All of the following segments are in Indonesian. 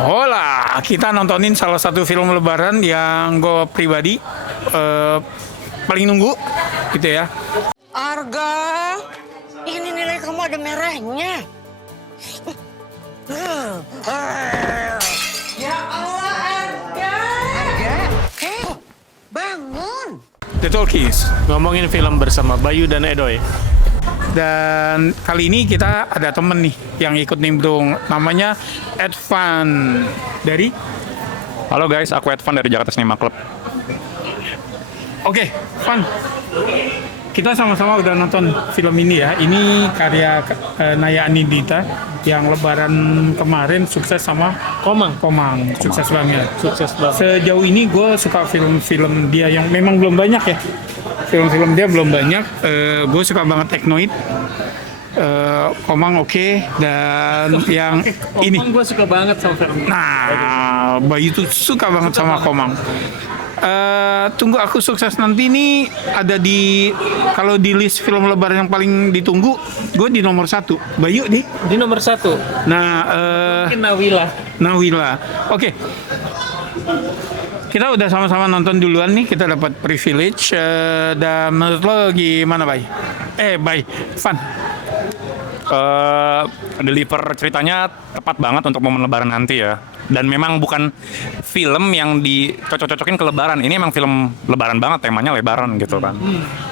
Hola, kita nontonin salah satu film Lebaran yang gue pribadi paling nunggu, gitu ya. Arga, ini nilai kamu ada merahnya. Ya Allah, Arga. Arga, bangun. The Talkies. Ngomongin film bersama Bayu dan Edoy. Dan kali ini kita ada temen nih yang ikut nimbrung, namanya Edvan dari. Halo guys, aku Edvan dari Jakarta Cinema Club. Oke, Van. Kita sama-sama udah nonton film ini ya. Ini karya Naya Anindita yang Lebaran kemarin sukses sama Komang. Sukses banget. Sejauh ini gue suka film-film dia yang memang belum banyak ya. Film-film dia belum banyak. Gue suka banget Teknoid. Komang oke. Dan yang ini. Komang gue suka banget sama film. Nah, Bayu tuh suka banget sama Komang. Tunggu Aku Sukses Nanti ini ada di, kalau di list film Lebaran yang paling ditunggu, gue di nomor 1. Bayu nih Di nomor 1. nah Mungkin Nawila. Oke. Kita udah sama-sama nonton duluan nih, kita dapat privilege. Dan menurut lo gimana, Bay? Bay, Van. Deliver ceritanya tepat banget untuk momen Lebaran nanti ya. Dan memang bukan film yang dicocok-cocokin ke Lebaran. Ini emang film Lebaran banget, temanya Lebaran gitu kan.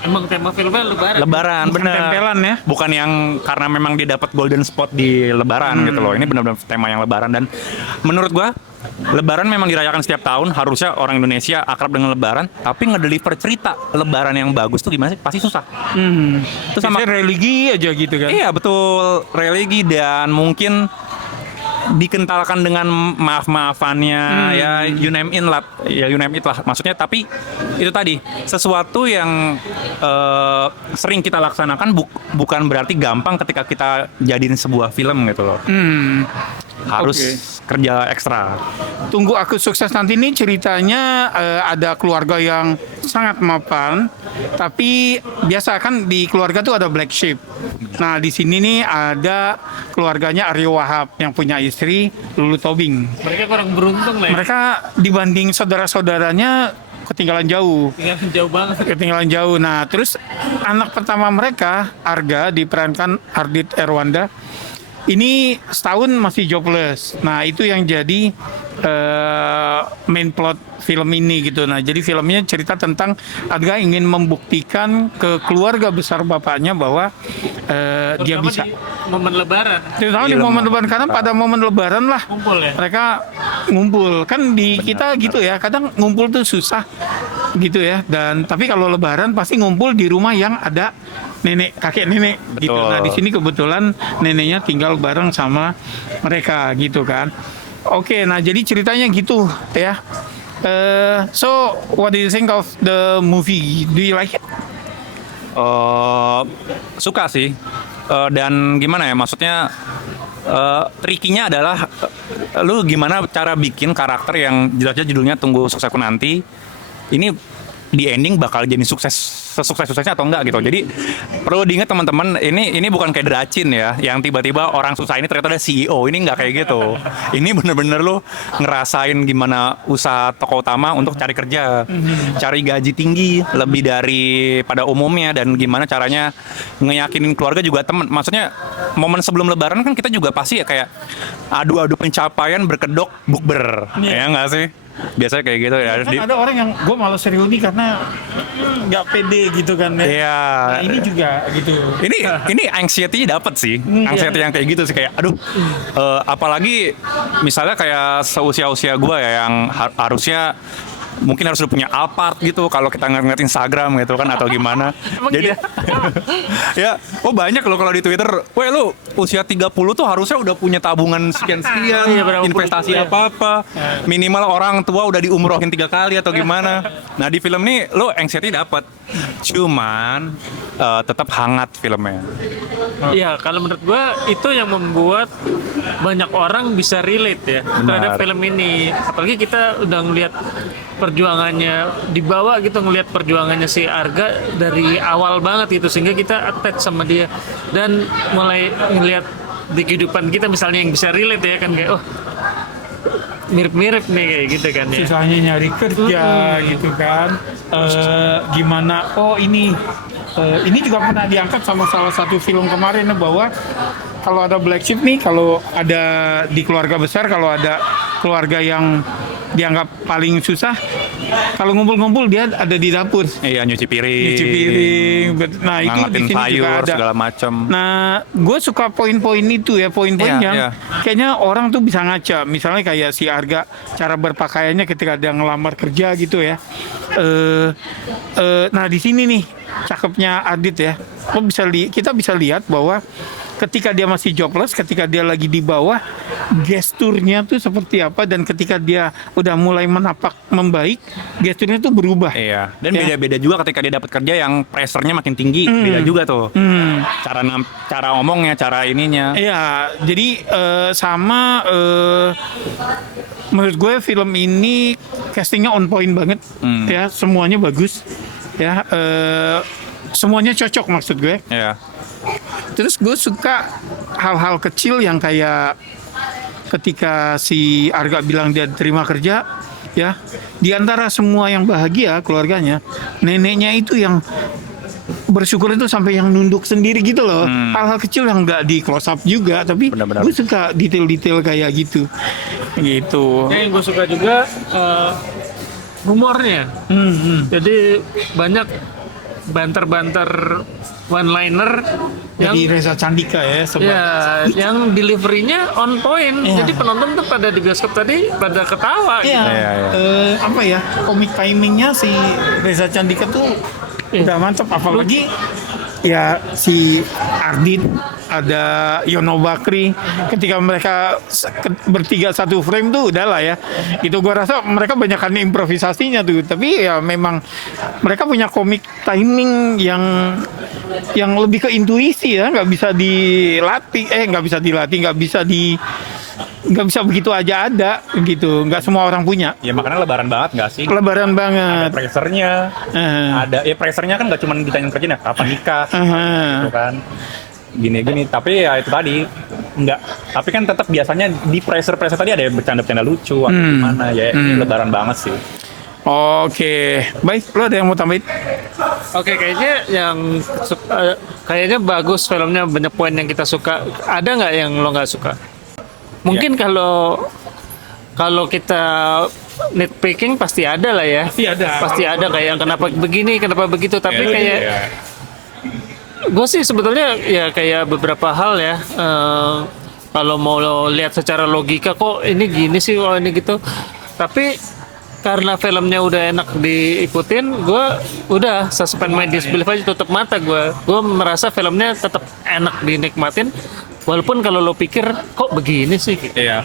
Emang tema filmnya Lebaran. Lebaran, Bukan bener. tempelan ya? Bukan yang karena memang dia dapat golden spot di Lebaran gitu loh. Ini benar-benar tema yang Lebaran, dan menurut gua Lebaran memang dirayakan setiap tahun. Harusnya orang Indonesia akrab dengan Lebaran, tapi ngedeliver cerita Lebaran yang bagus tuh gimana sih? Pasti susah. Itu sama Biasanya religi aja gitu kan? Iya betul, religi dan mungkin dikentalkan dengan maaf-maafannya, ya you name it lah, maksudnya. Tapi itu tadi sesuatu yang sering kita laksanakan, bukan berarti gampang ketika kita jadiin sebuah film gitu loh. Harus kerja ekstra. Tunggu Aku Sukses Nanti ini ceritanya ada keluarga yang sangat mapan, tapi biasa kan di keluarga tuh ada black sheep. Nah di sini nih ada keluarganya Aryo Wahab yang punya istri Lulu Tobing. Mereka kurang beruntung lah ya. Mereka dibanding saudara-saudaranya ketinggalan jauh. Jauh banget. Ketinggalan jauh. Nah terus anak pertama mereka, Arga, diperankan Ardit Erwanda. Ini setahun masih jobless. Nah itu yang jadi main plot film ini gitu. Nah jadi filmnya cerita tentang Arga ingin membuktikan ke keluarga besar bapaknya bahwa dia Terutama bisa. di momen Lebaran. Terutama di momen Lebaran, karena pada momen Lebaran lah Kumpul ya. mereka ngumpul. Kan di kita gitu ya, kadang ngumpul tuh susah gitu ya. Dan tapi kalau Lebaran pasti ngumpul di rumah yang ada kakek nenek gitu. Betul. Nah di sini kebetulan neneknya tinggal bareng sama mereka gitu kan. Oke, nah jadi ceritanya gitu ya. So what do you think of the movie? Do you like it? Suka sih. Dan gimana ya, maksudnya trikinya adalah lu gimana cara bikin karakter yang jelasnya judulnya Tunggu Suksesku Nanti ini di ending bakal jadi sesukses-suksesnya atau enggak gitu. Jadi perlu diingat teman-teman, ini bukan kayak Dracin ya, yang tiba-tiba orang susah ini ternyata ada CEO. Ini nggak kayak gitu. Ini bener-bener lu ngerasain gimana usaha tokoh utama untuk cari kerja, cari gaji tinggi lebih dari pada umumnya, dan gimana caranya ngeyakinin keluarga juga temen. Maksudnya momen sebelum Lebaran kan kita juga pasti ya kayak adu-adu pencapaian, berkedok, bukber, ya nggak sih? Biasanya kayak gitu ya. Kan ada orang yang gue malas reuni karena nggak pede gitu kan ya. Iya. Nah, ini juga gitu. Ini anxiety-nya dapet sih. Anxiety yang kayak gitu sih, kayak aduh, apalagi misalnya kayak seusia-usia gue ya, yang harusnya mungkin harus udah punya Alphard gitu kalau kita ngeliat Instagram gitu kan, atau gimana. Jadi ya, banyak loh kalau di Twitter, weh lu usia 30 tuh harusnya udah punya tabungan sekian-sekian, investasi apa-apa, minimal orang tua udah diumrohin 3 kali atau gimana. Nah di film ini lo anxiety dapat, cuman tetap hangat filmnya. Iya, kalau menurut gua itu yang membuat banyak orang bisa relate ya terhadap film ini. Apalagi kita udah ngelihat perjuangannya dibawa gitu, ngelihat perjuangannya si Arga dari awal banget gitu, sehingga kita attach sama dia dan mulai ngelihat di kehidupan kita misalnya yang bisa relate ya kan, kayak mirip-mirip nih kayak gitu kan ya. Susahnya nyari kerja gitu kan. Gimana? Oh ini juga pernah diangkat sama salah satu film kemarin bahwa kalau ada black sheep nih, kalau ada di keluarga besar, kalau ada keluarga yang dianggap paling susah, kalau ngumpul-ngumpul dia ada di dapur. Iya, nyuci piring. Nah itu di ngangetin sini juga sayur ada. segala macam. Nah, gue suka poin-poin itu ya, poin-poin Iya, yang iya. kayaknya orang tuh bisa ngaca. Misalnya kayak si Arga, cara berpakaiannya ketika dia ngelamar kerja gitu ya. Nah di sini nih cakepnya Adit ya. Kita bisa lihat bahwa ketika dia masih jobless, ketika dia lagi di bawah, gesturnya tuh seperti apa, dan ketika dia udah mulai menapak membaik, gesturnya tuh berubah. Iya, dan Ya. Ya. beda-beda juga ketika dia dapat kerja yang pressernya makin tinggi, beda juga tuh. Cara ngomongnya, cara ininya. Iya, jadi sama menurut gue film ini castingnya on point banget, ya semuanya bagus, ya semuanya cocok maksud gue. Iya. Terus gue suka hal-hal kecil yang kayak ketika si Arga bilang dia terima kerja, ya di antara semua yang bahagia keluarganya, neneknya itu yang bersyukur itu sampai yang nunduk sendiri gitu loh. Hal-hal kecil yang nggak di close up juga, tapi Benar-benar. gue suka detail-detail kayak gitu. Yang gue suka juga humornya. Jadi banyak banter-banter one liner yang Jadi Reza Candika ya, ya yang deliverynya on point. Iya. Jadi penonton tuh pada di bioskop tadi pada ketawa. Iya, Iya, iya. apa ya, komik timingnya si Reza Candika tuh udah mantap, apalagi ya si Ardit, ada Yono Bakri, ketika mereka bertiga satu frame tuh udahlah ya. Itu gua rasa mereka banyakkan improvisasinya tuh, tapi ya memang mereka punya komik timing yang lebih ke intuisi ya, nggak bisa dilatih, nggak bisa begitu aja ada gitu, nggak semua orang punya. Ya makanya lebaran banget nggak sih? Lebaran Ada banget. pressernya, ada ya pressernya kan nggak cuma ditanya kerjaan ya, kapan nikah, gitu kan. Gini-gini, tapi ya itu tadi nggak, tapi kan tetap biasanya di pressure tadi ada bercanda-bercanda lucu atau gimana ya. Ini lebaran banget sih. Oke, baik, lo ada yang mau tambahin? Oke, kayaknya bagus filmnya, banyak poin yang kita suka. Ada nggak yang lo nggak suka? Mungkin kalau kita nitpicking pasti ada lah ya. Pasti ada kayak kenapa begini, kenapa begitu. Tapi kayak gue sih sebetulnya ya kayak beberapa hal ya. Kalau mau lo lihat secara logika kok ini gini sih, oh ini gitu. Tapi karena filmnya udah enak diikutin, gue udah suspend my disbelief aja, tutup mata gue. Gue merasa filmnya tetap enak dinikmatin, walaupun kalau lo pikir kok begini sih. Iya,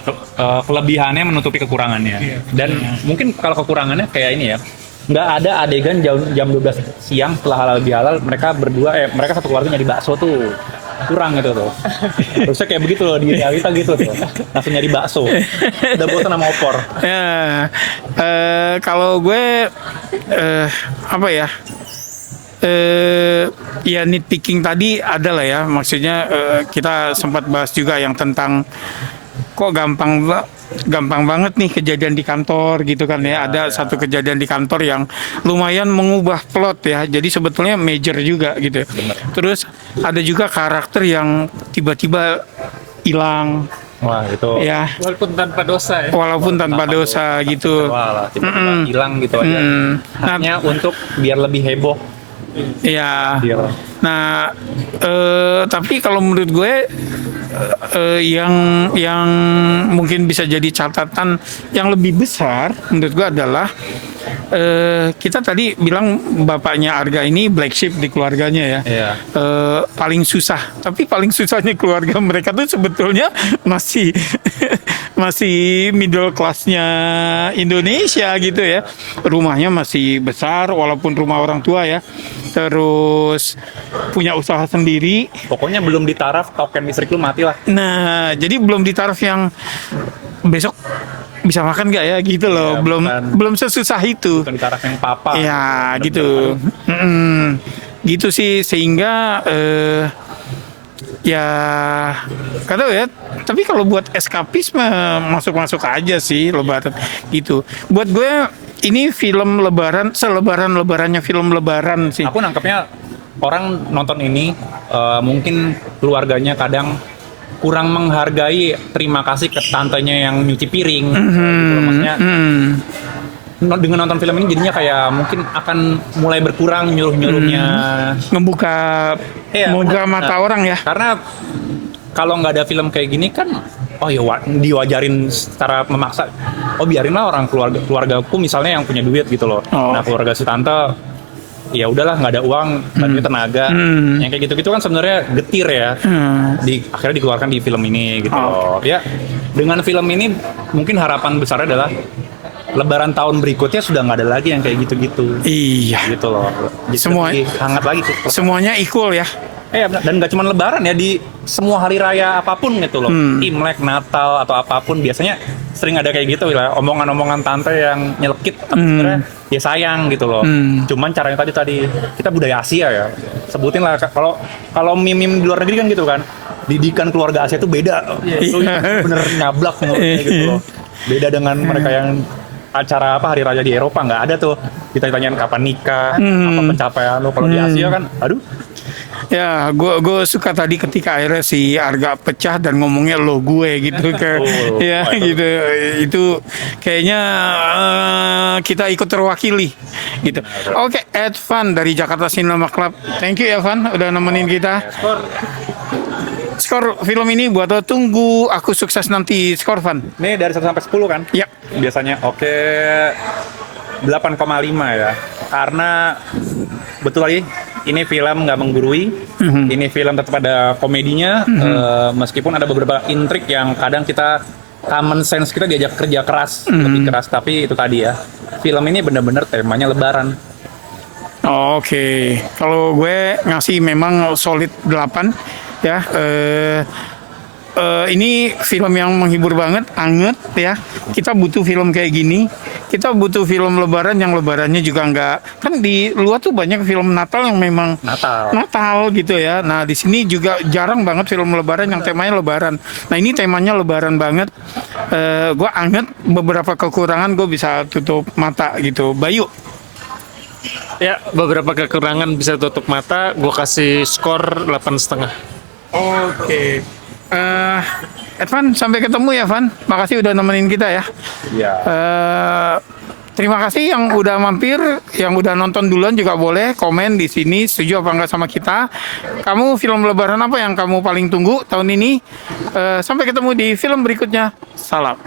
kelebihannya menutupi kekurangannya. Dan mungkin kalau kekurangannya kayak ini ya, nggak ada adegan jam 12 siang setelah halal bihalal mereka satu keluarga nyari bakso tuh. Kurang gitu tuh. Harusnya kayak begitu loh di realita gitu tuh. Langsung nyari bakso. Udah bosan sama opor. Ya, kalau gue apa ya? Ya nitpicking tadi ada lah ya, maksudnya kita sempat bahas juga yang tentang kok gampang banget nih kejadian di kantor gitu kan ya. Ada satu kejadian di kantor yang lumayan mengubah plot ya, jadi sebetulnya major juga gitu. Terus ada juga karakter yang tiba-tiba hilang Wah itu. ya, Walaupun tanpa dosa ya. walaupun tanpa dosa gitu. Wah, tiba-tiba hilang gitu aja. Hanya untuk biar lebih heboh. Ya. Biar Nah, tapi kalau menurut gue yang mungkin bisa jadi catatan yang lebih besar menurut gue adalah kita tadi bilang bapaknya Arga ini black sheep di keluarganya ya. Iya. Paling susah, tapi paling susahnya keluarga mereka tuh sebetulnya masih masih middle class-nya Indonesia gitu ya. Rumahnya masih besar walaupun rumah orang tua ya. Terus punya usaha sendiri. pokoknya belum ditaraf token listrik lu mati lah. Nah, jadi belum di taraf yang besok bisa makan nggak ya gitu loh. Iya, belum sesusah itu. Bukan ditaraf yang papa. Ya gitu. Gitu sih, sehingga ya nggak tahu ya. Tapi kalau buat eskapisme masuk-masuk aja sih Lebaran gitu. Buat gue ini film Lebaran, selebaran-lebarannya film Lebaran sih. Aku nangkepnya orang nonton ini mungkin keluarganya kadang kurang menghargai terima kasih ke tantenya yang nyuci piring. Gitu loh. Maksudnya dengan nonton film ini jadinya kayak mungkin akan mulai berkurang nyuruh-nyuruhnya. Membuka Iya, mata orang ya. Karena kalau nggak ada film kayak gini kan, oh ya diwajarin secara memaksa. Oh biarinlah orang keluargaku misalnya yang punya duit gitu loh. Oh. Nah keluarga si tante, ya udahlah nggak ada uang, nggak ada tenaga. Yang kayak gitu-gitu kan sebenarnya getir ya. Akhirnya dikeluarkan di film ini gitu loh. Ya dengan film ini mungkin harapan besarnya adalah Lebaran tahun berikutnya sudah nggak ada lagi yang kayak gitu-gitu. Iya. Gitu loh. Jadi Semua- lebih hangat lagi. Semuanya equal ya. Dan nggak cuma Lebaran ya, di semua hari raya apapun gitu loh. Imlek, Natal atau apapun biasanya sering ada kayak gitu ya, omongan-omongan tante yang nyelekit tapi sebenarnya ya sayang gitu loh. Cuman caranya tadi kita budaya Asia ya. Sebutin lah kalau meme-meme di luar negeri kan gitu kan. Didikan keluarga Asia itu beda. Itu bener nyablak gitu loh. Beda dengan mereka yang acara apa hari raya di Eropa nggak ada tuh. Kita ditanyain kapan nikah, apa pencapaian lo. Kalau di Asia kan, aduh. Ya, gue suka tadi ketika akhirnya si Arga pecah dan ngomongnya lo gue gitu ya gitu. Itu kayaknya kita ikut terwakili gitu. Oke, Edvan dari Jakarta Cinema Club. Thank you Evan udah nemenin kita. Skor film ini buat lo, tunggu aku sukses nanti. Skor Van. Ini dari 1 sampai 10 kan? Ya. Biasanya 8,5 ya. Karena betul lagi ini film nggak menggurui. Ini film tetap ada komedinya, meskipun ada beberapa intrik yang kadang kita common sense kita diajak kerja keras, lebih keras, tapi itu tadi ya. Film ini benar-benar temanya Lebaran. Oke, kalau gue ngasih memang solid 8 ya. Ini film yang menghibur banget, anget ya. Kita butuh film kayak gini. Kita butuh film Lebaran yang Lebarannya juga nggak, kan di luar tuh banyak film Natal yang memang Natal gitu ya. Nah di sini juga jarang banget film Lebaran yang temanya Lebaran. Nah ini temanya Lebaran banget. Gue anget, beberapa kekurangan gue bisa tutup mata gitu. Bayu. Ya, beberapa kekurangan bisa tutup mata. Gue kasih skor 8,5. Oke. Edvan, sampai ketemu ya Van. Makasih udah nemenin kita ya. Iya. Terima kasih yang udah mampir, yang udah nonton duluan juga boleh komen di sini setuju apa enggak sama kita. Kamu film Lebaran apa yang kamu paling tunggu tahun ini? Sampai ketemu di film berikutnya. Salam.